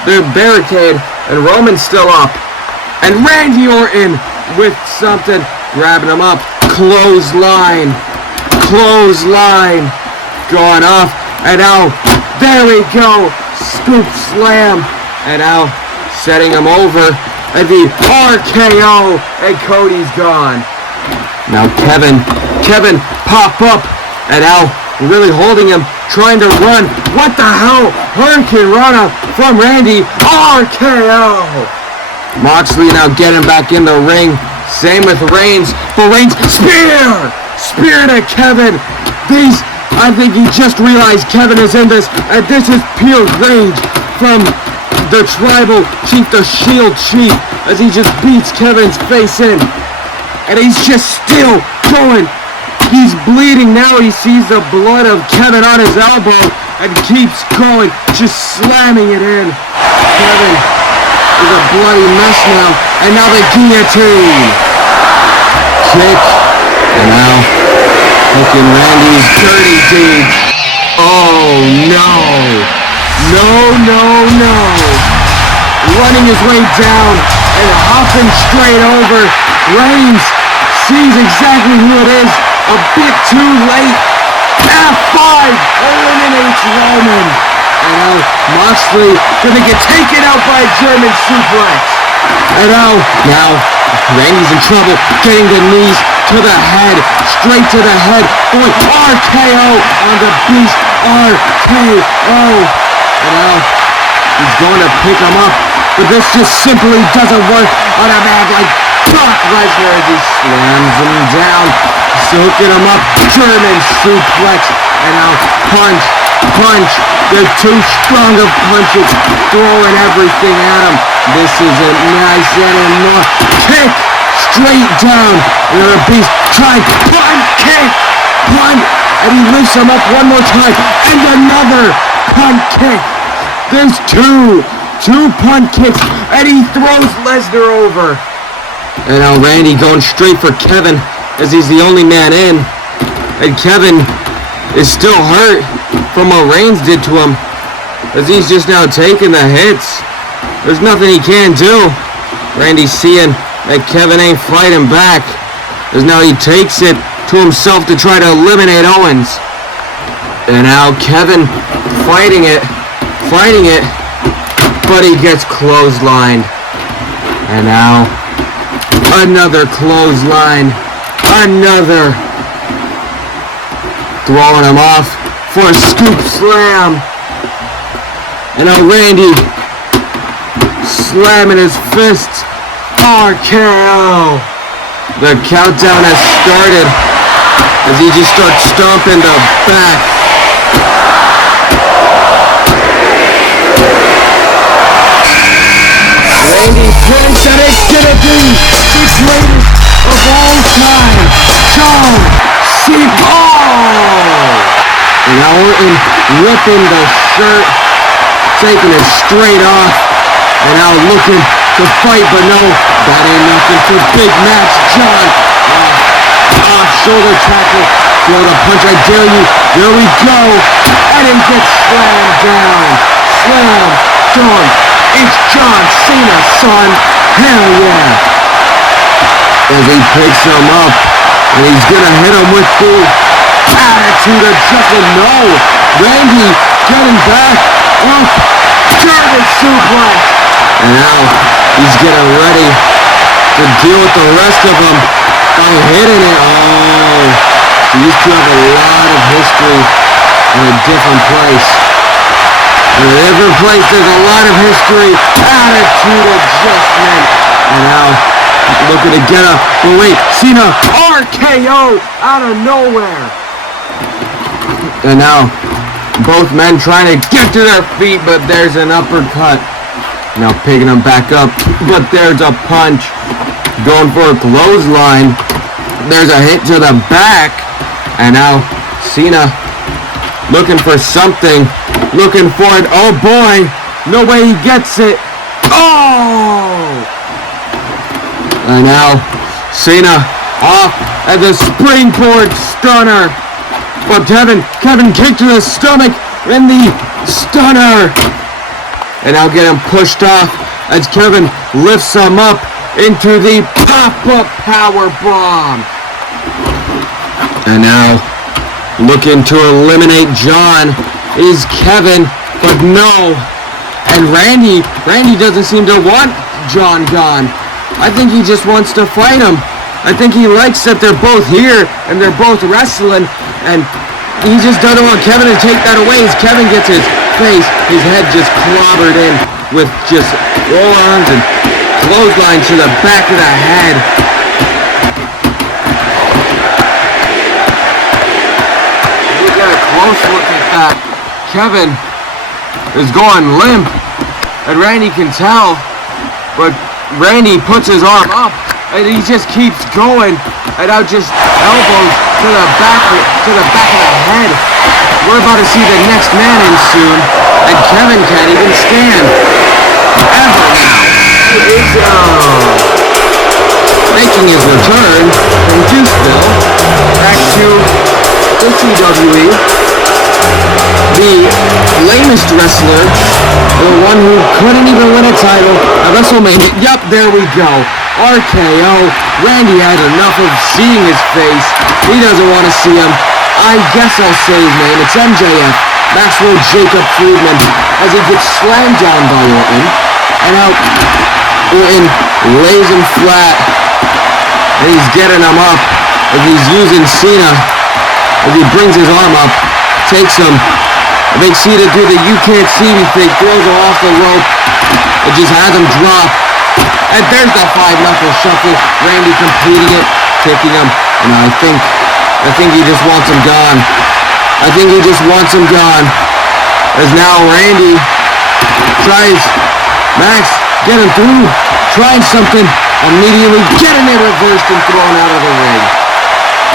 the barricade, and Roman's still up. And Randy Orton with something, grabbing him up. Clothesline, clothesline, going off, and now, there we go. Scoop slam, and now setting him over. And the RKO, and Cody's gone. Now Kevin pop up, and now really holding him, trying to run. What the hell? Hurricane Rana from Randy, RKO. Moxley now getting back in the ring. Same with Reigns, but Reigns, spear to Kevin. I think he just realized Kevin is in this, and this is pure rage from the tribal chief, the Shield chief, as he just beats Kevin's face in. And he's just still going. He's bleeding now. He sees the blood of Kevin on his elbow and keeps going, just slamming it in. Kevin is a bloody mess now. And now the guillotine. Kick. And now hooking Randy's dirty deeds. Oh no. No. Running his way down and hopping straight over. Reigns sees exactly who it is. A bit too late. F5 eliminates Roman. And now Moxley gonna get taken out by a German suplex. And now Randy's in trouble, getting the knees to the head, straight to the head, going RKO on the Beast, RKO. And now he's going to pick him up, but this just simply doesn't work on a man like Brock Lesnar as he slams him down, hooking him up, German suplex, and now punch. They're too strong of punches, throwing everything at him. This isn't nice anymore. Kick straight down. Another Beast trying kick, and he lifts him up one more time, and another punt kick. There's two punt kicks, and he throws Lesnar over. And now Randy going straight for Kevin, as he's the only man in, and Kevin is still hurt from what Reigns did to him, as he's just now taking the hits. There's nothing he can do. Randy's seeing that Kevin ain't fighting back, as now he takes it to himself to try to eliminate Owens. And now Kevin fighting it, but he gets clotheslined. And now another clothesline, throwing him off for a scoop slam. And now Randy slamming his fists. RKO. The countdown has started as he just starts stomping the back. Randy thinks that it's gonna be the greatest of all time. John Cena. And now Orton ripping the shirt, taking it straight off, and now looking to fight, but no, that ain't nothing for big match John. Off shoulder tackle, throw the punch, I dare you. There we go, and he gets slammed down. Slam dunk. It's John Cena, son. Hell yeah. As he picks him up, and he's gonna hit him with the attitude adjustment. No, Randy getting back up. German suplex. And now he's getting ready to deal with the rest of them by hitting it. Oh, these two have a lot of history in a different place. In a different place, there's a lot of history. Attitude adjustment. And now looking to get up. But wait, Cena, RKO. RKO out of nowhere. And now both men trying to get to their feet, but there's an uppercut. Now picking them back up, but there's a punch. Going for a clothesline. There's a hit to the back. And now Cena looking for something. Looking for it. Oh boy. No way he gets it. Oh! And now Cena off at the springboard stunner. But Kevin kicked to the stomach in the stunner. And now get him pushed off as Kevin lifts him up into the pop-up power bomb. And now looking to eliminate John is Kevin, but no. And Randy doesn't seem to want John gone. I think he just wants to fight him. I think he likes that they're both here and they're both wrestling, and he just doesn't want Kevin to take that away as Kevin gets his face, his head just clobbered in with just forearms and clothesline to the back of the head. You get a close look at that. Kevin is going limp, and Randy can tell, but Randy puts his arm up, and he just keeps going, and now just elbows to the back of the head. We're about to see the next man in soon, and Kevin can't even stand. Ever now is making his return from Juiceville back to WWE. The lamest wrestler, the one who couldn't even win a title at WrestleMania. Yup, there we go. RKO. Randy had enough of seeing his face. He doesn't want to see him. I guess I'll say his name. It's MJF. Maxwell Jacob Friedman, as he gets slammed down by Orton. And now Orton lays him flat. And he's getting him up. As he's using Cena. As he brings his arm up. Takes him. Makes Cena do the you can't see me thing. Throws him off the rope. And just has him drop. And there's the 5-knuckle shuffle. Randy completing it. Taking him. And I think he just wants him gone. I think he just wants him gone. As now Randy tries Max getting through. Trying something. Immediately getting it reversed and thrown out of the ring.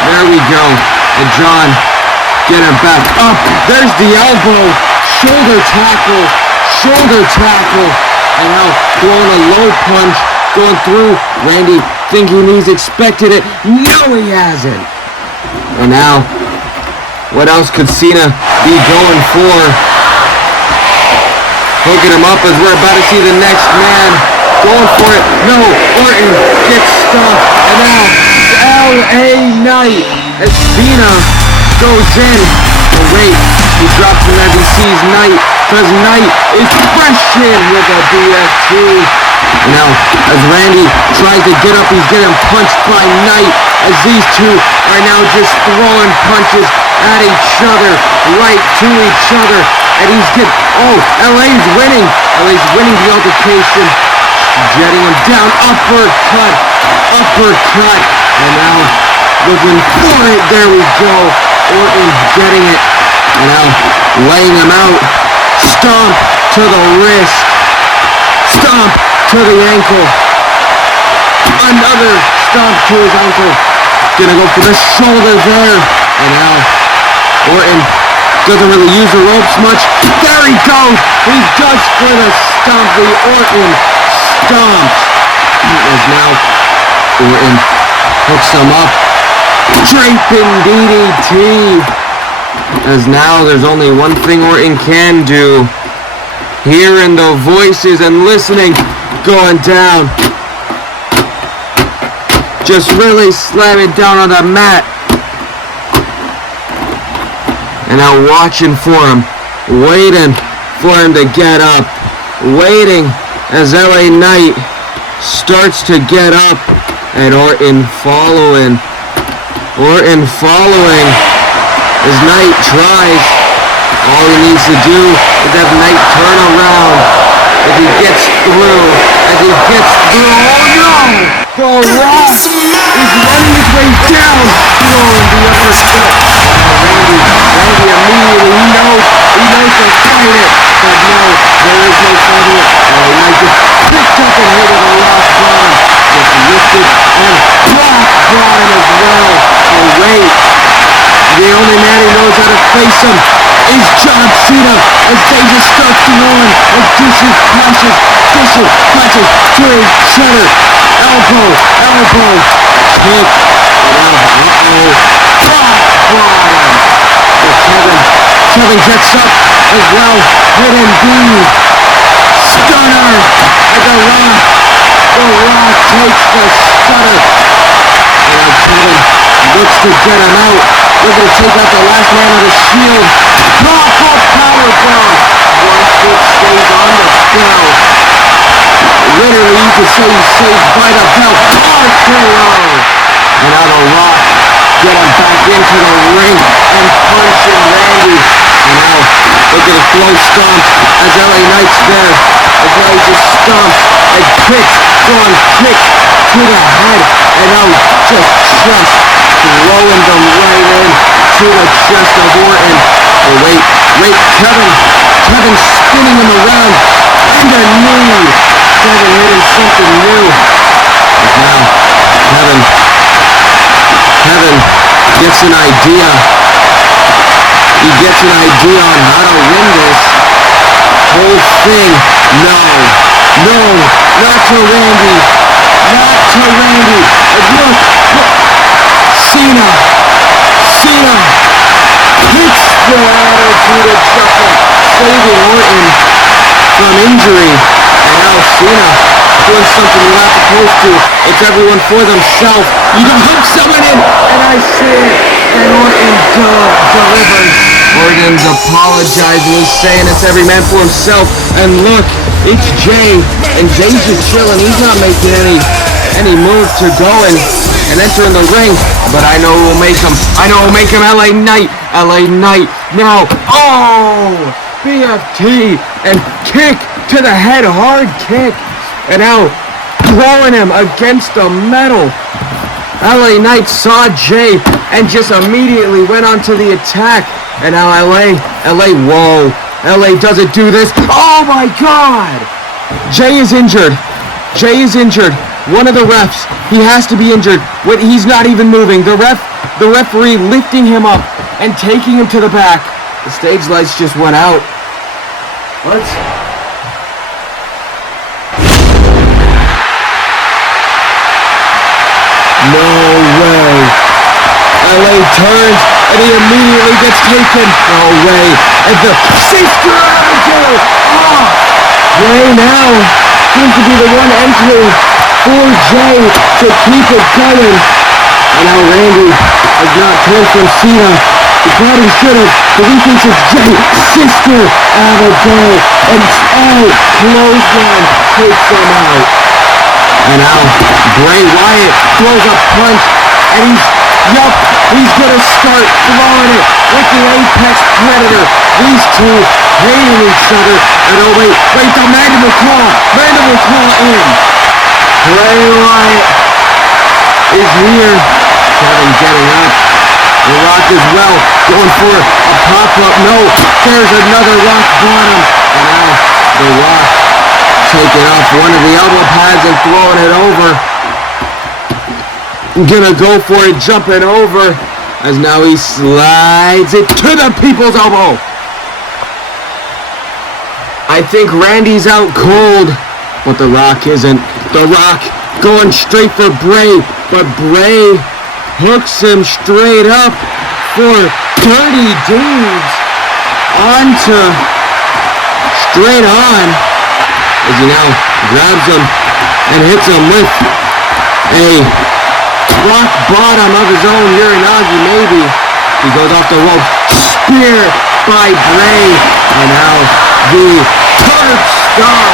There we go. And John getting back up. There's the elbow. Shoulder tackle. Shoulder tackle. And now throwing a low punch. Going through. Randy thinking he's expected it. No, he hasn't. And now, what else could Cena be going for? Hooking him up as we're about to see the next man. Going for it. No, Orton gets stuck. And now, LA Knight as Cena goes in. Oh wait, he drops him as he sees Knight. Because Knight is fresh in with a BFT. And now, as Randy tries to get up, he's getting punched by Knight. As these two are now just throwing punches at each other, right to each other. And he's getting, oh, LA's winning. LA's winning the altercation. Jetting him down, uppercut. And now, looking for it, there we go. Orton getting it. And now, laying him out. Stomp to the wrist. Stomp to the ankle. Another stomp to his ankle. Gonna go for the shoulder there. And now Orton doesn't really use the ropes much. There he goes. He goes for the stomp. The Orton stomp. As now Orton hooks him up. Draping DDT. As now there's only one thing Orton can do. Hearing the voices and listening going down. Just really slamming down on the mat. And now watching for him. Waiting for him to get up. Waiting as LA Knight starts to get up. And Orton following. As Knight tries. All he needs to do is have Knight turn around. As he gets through. Oh no! The Rock is running his way down, throwing the other foot. Randy immediately, he knows to fight it, but no, there is no fighting it. Knight just picked up and hit the Rock bottom, just lifted and Rock bottom as well. So wait, the only man who knows how to face him is John Cena as they just start throwing and dishes, punches to each other. Elbow, kick, Kevin gets up as well, hit indeed. Stunner at the Rock. The Rock takes the stunner. And Kevin looks to get him out. Looking to take out the last man of the Shield. Powerful powerbomb. Once it stays on the bell. Literally, you could say he's saved by the bell. RKO! And now the Rock get him back into the ring and punching Randy. And now look at the flow stomp as LA Knight's there. As now he just stomps and kicks, one kick to the head. And now just throwing them right in to the chest of Orton. Oh wait, Kevin spinning him around underneath. Kevin hitting something new. As now Kevin gets an idea. He gets an idea on how to win this whole thing. No, not to Randy. And look, Cena hits the Attitude Adjustment, saving Orton from injury. And now Cena doing something you're not supposed to. It's everyone for themselves. You can hook someone in, and I see it. And Orton delivers. Orton's apologizing. He's saying it's every man for himself. And look, it's Jay. And Jay's just chilling. He's not making any moves to go and enter in the ring. But I know who will make him. LA Knight. Now, BFT and kick to the head, hard kick. And now throwing him against the metal. LA Knight saw Jay and just immediately went on to the attack. And now LA, whoa. LA doesn't do this. Oh my God! Jay is injured. One of the refs, he has to be injured. He's not even moving. The referee lifting him up and taking him to the back. The stage lights just went out. What? No way. LA turns and he immediately gets taken. No way. And the Sister Abigail. Ray now seems to be the one entering for Jay to keep it going. And now Randy has not turned from Cena. He thought he should have, but he thinks it's Jay. Sister Abigail. And clothesline takes him out. And now Bray Wyatt throws a punch, and he's gonna start throwing it with the Apex Predator. These two hating each other. And wait, the Mandible Claw in. Bray Wyatt is here. Kevin getting up. The Rock as well, going for a pop-up. No, there's another Rock bottom. And now the Rock taking off one of the elbow pads and throwing it over. Gonna go for it, jumping over. As now he slides it to the people's elbow. I think Randy's out cold, but The Rock isn't. The Rock going straight for Bray, but Bray hooks him straight up for Dirty Deeds onto straight on as he now grabs him and hits him with a rock bottom of his own Uranagi maybe. He goes off the rope, spear by Bray, and now the third stop.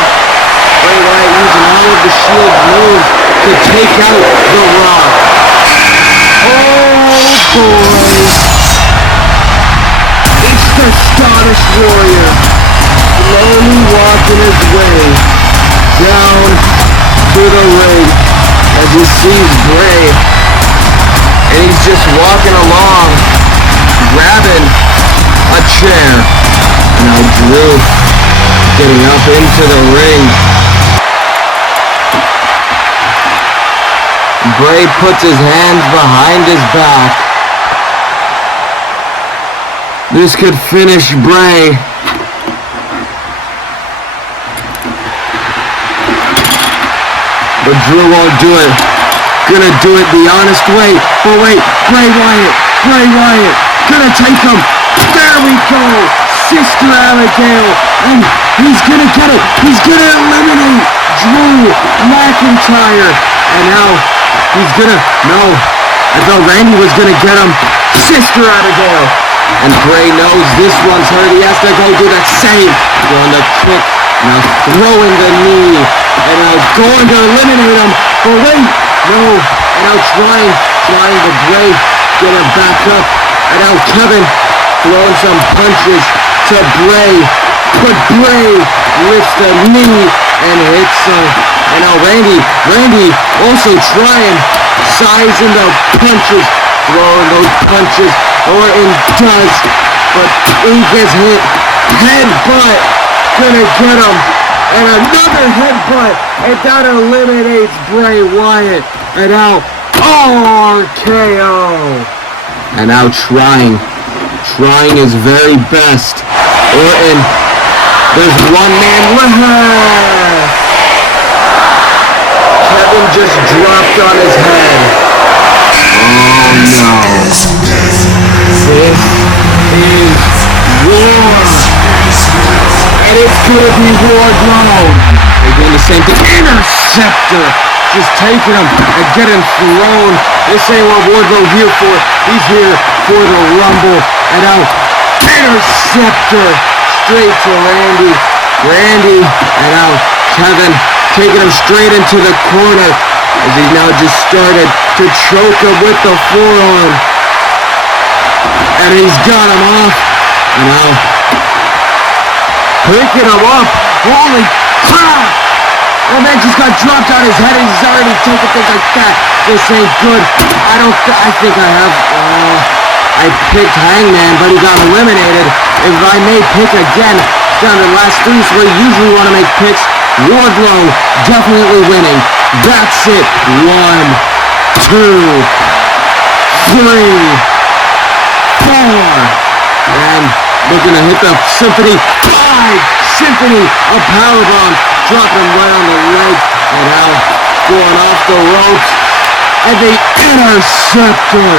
Bray Wyatt using all of the Shield's moves to take out The Rock. Oh boy! It's the Scottish Warrior slowly walking his way down to the ring as as he sees Bray, and he's just walking along, grabbing a chair. Now Drew getting up into the ring. Bray puts his hands behind his back. This could finish Bray. But Drew won't do it. Gonna do it the honest way. But wait, Bray Wyatt, gonna take him. There we go. Sister Abigail. And he's gonna get it. He's gonna eliminate Drew McIntyre. And now he's gonna, no. I thought Randy was gonna get him. Sister Abigail. And Bray knows this one's hurt. He has to go do the same. Throwing the kick. Now throwing the knee. And now going to eliminate him. But wait. No. And now trying to Bray get him back up. And now Kevin throwing some punches to Bray. But Bray lifts the knee and hits him. And now Randy also trying, sizing the punches, throwing those punches. Orton does, but he gets hit. Headbutt, gonna get him. And another headbutt, and that eliminates Bray Wyatt. And now RKO. And now trying his very best. Orton, there's one man left. Kevin just dropped on his head. Oh no. This is war. And it's gonna be Wardlow. They're doing the same thing. Interceptor. Just taking him and getting thrown. This ain't what Wardlow's here for. He's here for the Rumble. And now, interceptor. Straight to Randy. And now Kevin taking him straight into the corner. As he now just started to choke him with the forearm. And he's got him off. And now, picking him up. Holy crap! Oh man, just got dropped on his head and he's already taking things like that. This ain't good. I think I have, I picked Hangman, but he got eliminated. If I may pick again, down to the last three, so we usually want to make picks. Wardlow definitely winning. That's it. 1, 2, 3, 4. And looking to hit the Symphony. 5 Symphony. A powerbomb. Dropping him right on the leg. And now going off the ropes. And the interceptor.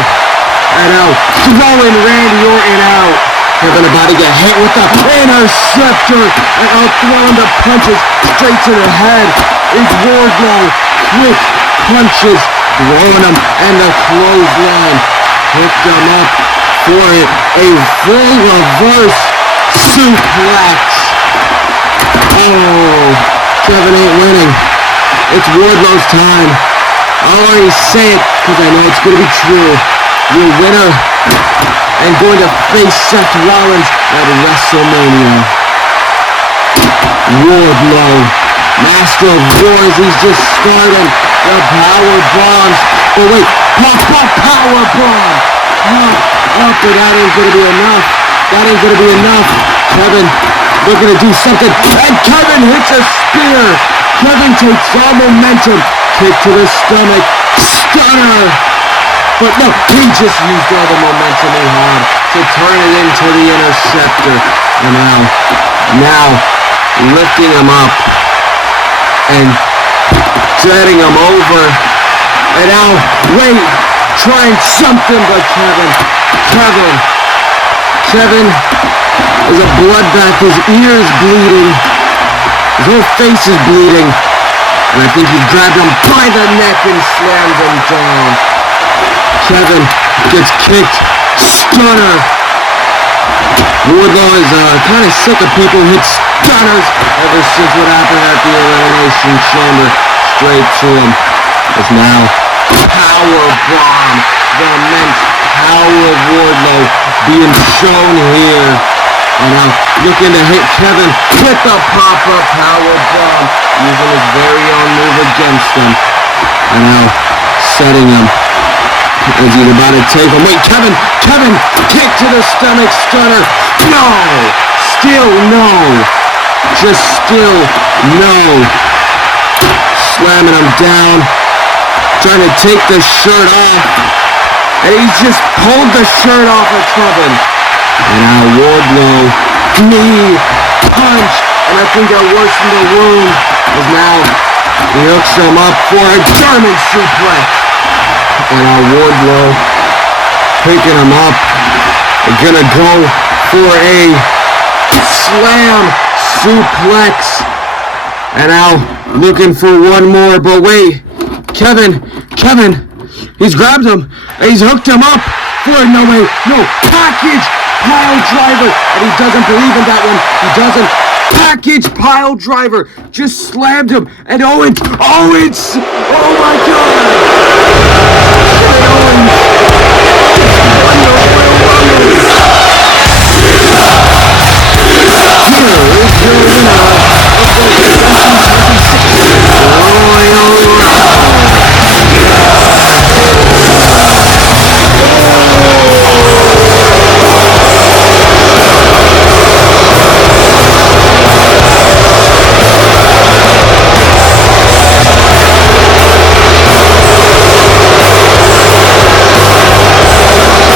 And now throwing Randy Orton out. Kevin about to get hit with the interceptor. And now throwing the punches straight to the head. Is Wardlow. Quick punches. Throwing him. And the clothesline. Picked him up for it. A full reverse suplex. Oh, Kevin ain't winning. It's Wardlow's time. I'll already say it because I know it's going to be true. Your winner and going to face Seth Rollins at WrestleMania. Wardlow, Master of Wars, he's just starting the power bombs. Oh wait, power bomb. But that ain't going to be enough. Kevin looking to do something, and Kevin hits a spear. Kevin takes all momentum. Kick to the stomach. Stunner. But no, he just used all the momentum he had to turn it into the interceptor. And now, lifting him up and setting him over. And now, wait, trying something, but Kevin is a bloodbath. His ears bleeding. His whole face is bleeding. And I think he grabbed him by the neck and slammed him down. Kevin gets kicked. Stunner. Wardlow is kind of sick of people hit stunners ever since what happened at the Elimination Chamber. Straight to him. Is now power bomb. The immense power of Wardlow being shown here. And now looking to hit Kevin with the pop-up power bomb. Using his very own move against him. And now setting him as he's about to take him. Wait, Kevin, kick to the stomach stunner. No, still no. Just still no. Slamming him down. Trying to take the shirt off. And he's just pulled the shirt off of Kevin. And now Wardlow, knee, punch. And I think that worsened the wound. As now he hooks him up for a German suplex. And now Wardlow picking him up. They're gonna go for a slam suplex. And now looking for one more. But wait, Kevin, he's grabbed him. And he's hooked him up for no way. No, package pile driver. And he doesn't believe in that one. He doesn't. Package pile driver. Just slammed him. And Owens. Oh my God.